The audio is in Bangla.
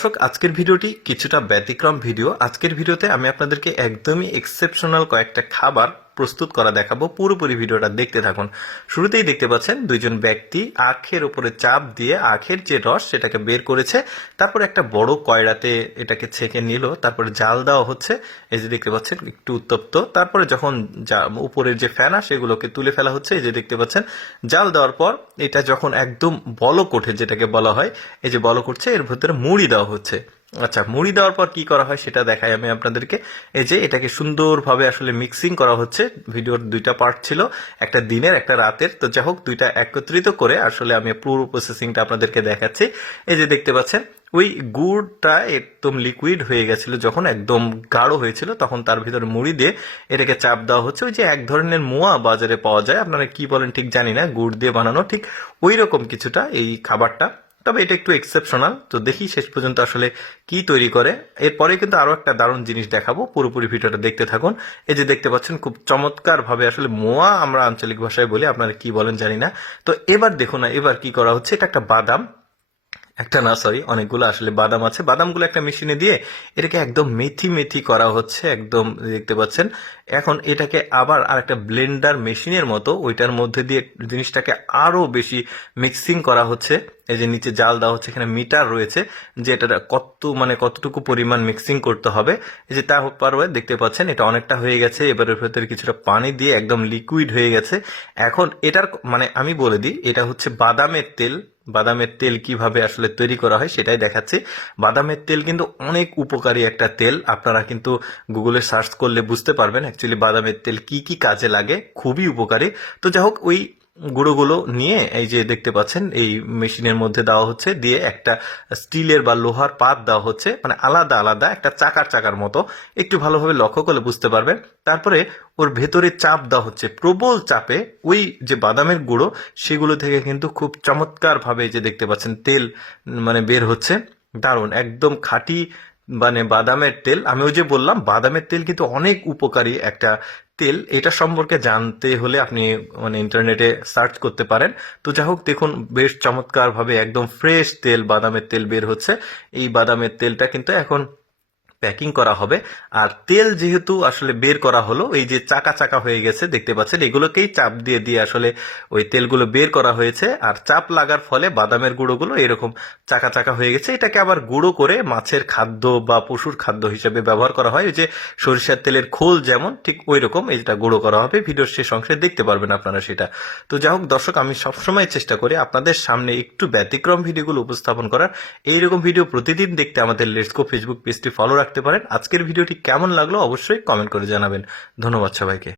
দর্শক, আজকের ভিডিওটি কিছুটা ব্যতিক্রম ভিডিও। আজকের ভিডিওতে আমি আপনাদেরকে একদমই এক্সেপশনাল কয়েকটা খাবার প্রস্তুত করা দেখাবো। পুরোপুরি ভিডিওটা দেখতে থাকুন। শুরুতেই দেখতে পাচ্ছেন দুইজন ব্যক্তি আখের উপরে চাপ দিয়ে আখের যে রস সেটাকে বের করেছে, তারপর একটা বড় কয়ড়াতে এটাকে ছেঁকে নিল, তারপরে জাল দেওয়া হচ্ছে। এই যে দেখতে পাচ্ছেন একটু উত্তপ্ত। তারপরে যখন উপরের যে ফেনা সেগুলোকে তুলে ফেলা হচ্ছে। এই যে দেখতে পাচ্ছেন জাল দেওয়ার পর এটা যখন একদম বলক ওঠে, যেটাকে বলা হয়, এই যে বলক উঠছে, এর ভেতরে মুড়ি দেওয়া হচ্ছে। আচ্ছা, মুড়ি দেওয়ার পর কি করা হয় সেটা দেখাই আমি আপনাদেরকে। এই যে এটাকে সুন্দরভাবে আসলে মিক্সিং করা হচ্ছে। ভিডিওর দুইটা পার্ট ছিল, একটা দিনের একটা রাতের। তো যাই হোক, দুইটা একত্রিত করে আসলে আমি পুরো প্রসেসিংটা আপনাদেরকে দেখাচ্ছি। এই যে দেখতে পাচ্ছেন ওই গুড়টা একদম লিকুইড হয়ে গেছিল, যখন একদম গাঢ় হয়েছিল তখন তার ভিতরে মুড়ি দিয়ে এটাকে চাপ দেওয়া হচ্ছে। ওই যে এক ধরনের মোয়া বাজারে পাওয়া যায়, আপনারা কি বলেন ঠিক জানি না, গুড় দিয়ে বানানো, ঠিক ওই রকম কিছুটা এই খাবারটা। তবে এটা একটু এক্সেপশনাল। তো দেখি শেষ পর্যন্ত আসলে কি তৈরি করে। এরপরে কিন্তু আরো একটা দারুণ জিনিস দেখাবো, পুরোপুরি ভিডিওটা দেখতে থাকুন। এই যে দেখতে পাচ্ছেন খুব চমৎকার ভাবে আসলে মোয়া আমরা আঞ্চলিক ভাষায় বলি, আপনারা কি বলেন জানি না। তো এবার দেখুন না, এবার কি করা হচ্ছে, এটা একটা বাদাম, একটা না সরি অনেকগুলো আসলে বাদাম আছে। বাদামগুলো একটা মেশিনে দিয়ে এটাকে একদম মেথি মেথি করা হচ্ছে, একদম দেখতে পাচ্ছেন। এখন এটাকে আবার আর একটা ব্লেন্ডার মেশিনের মতো ওইটার মধ্যে দিয়ে জিনিসটাকে আরো বেশি মিক্সিং করা হচ্ছে। এই যে নিচে জাল দেওয়া হচ্ছে, এখানে মিটার রয়েছে যে এটা কতটুকু পরিমাণ মিক্সিং করতে হবে। এই যে তারপরে দেখতে পাচ্ছেন এটা অনেকটা হয়ে গেছে। এবারের ভেতরে কিছুটা পানি দিয়ে একদম লিকুইড হয়ে গেছে। এখন এটার আমি বলে দিই, এটা হচ্ছে বাদামের তেল। বাদামের তেল কিভাবে আসলে তৈরি করা হয় সেটাই দেখাচ্ছি। বাদামের তেল কিন্তু অনেক উপকারী একটা তেল, আপনারা কিন্তু গুগলে সার্চ করলে বুঝতে পারবেন অ্যাকচুয়ালি বাদামের তেল কি কি কাজে লাগে, খুবই উপকারী। তো যাই হোক, ওই গুঁড়োগুলো নিয়ে এই যে দেখতে পাচ্ছেন এই মেশিনের মধ্যে দেওয়া হচ্ছে, দিয়ে একটা স্টিলের বা লোহার পাত দেওয়া হচ্ছে, আলাদা আলাদা একটা চাকার মতো। একটু ভালোভাবে লক্ষ্য করলে বুঝতে পারবেন। তারপরে ওর ভেতরে চাপ দেওয়া হচ্ছে, প্রবল চাপে ওই যে বাদামের গুঁড়ো সেগুলো থেকে কিন্তু খুব চমৎকার ভাবে যে দেখতে পাচ্ছেন তেল বের হচ্ছে। দারুণ, একদম খাঁটি বাদামের তেল। আমি ওই যে বললাম বাদামের তেল কিন্তু অনেক উপকারী একটা তেল। এটা সম্পর্কে জানতে হলে আপনি ইন্টারনেটে সার্চ করতে পারেন। তো যাই হোক, দেখুন বেশ চমৎকার ভাবে একদম ফ্রেশ তেল, বাদামের তেল বের হচ্ছে। এই বাদামের তেলটা কিন্তু এখন প্যাকিং করা হবে। আর তেল যেহেতু আসলে বের করা হলো, এই যে চাকা হয়ে গেছে দেখতে পাচ্ছেন, এগুলোকেই চাপ দিয়ে দিয়ে আসলে ওই তেলগুলো বের করা হয়েছে। আর চাপ লাগার ফলে বাদামের গুঁড়োগুলো এরকম চাকা হয়ে গেছে। এটাকে আবার গুঁড়ো করে মাছের খাদ্য বা পশুর খাদ্য হিসেবে ব্যবহার করা হয়। ওই যে সরিষার তেলের খোল যেমন, ঠিক ওই রকম এটা গুঁড়ো করা হবে। ভিডিওর শেষ অংশে দেখতে পারবেন আপনারা সেটা। তো যাই হোক দর্শক, আমি সবসময় চেষ্টা করি আপনাদের সামনে একটু ব্যতিক্রম ভিডিওগুলো উপস্থাপন করার। এইরকম ভিডিও প্রতিদিন দেখতে আমাদের লেটস গো ফেসবুক পেজটি ফলো রাখতে পারেন। আজকের ভিডিওটি কেমন লাগলো অবশ্যই কমেন্ট করে জানাবেন। ধন্যবাদ সবাইকে।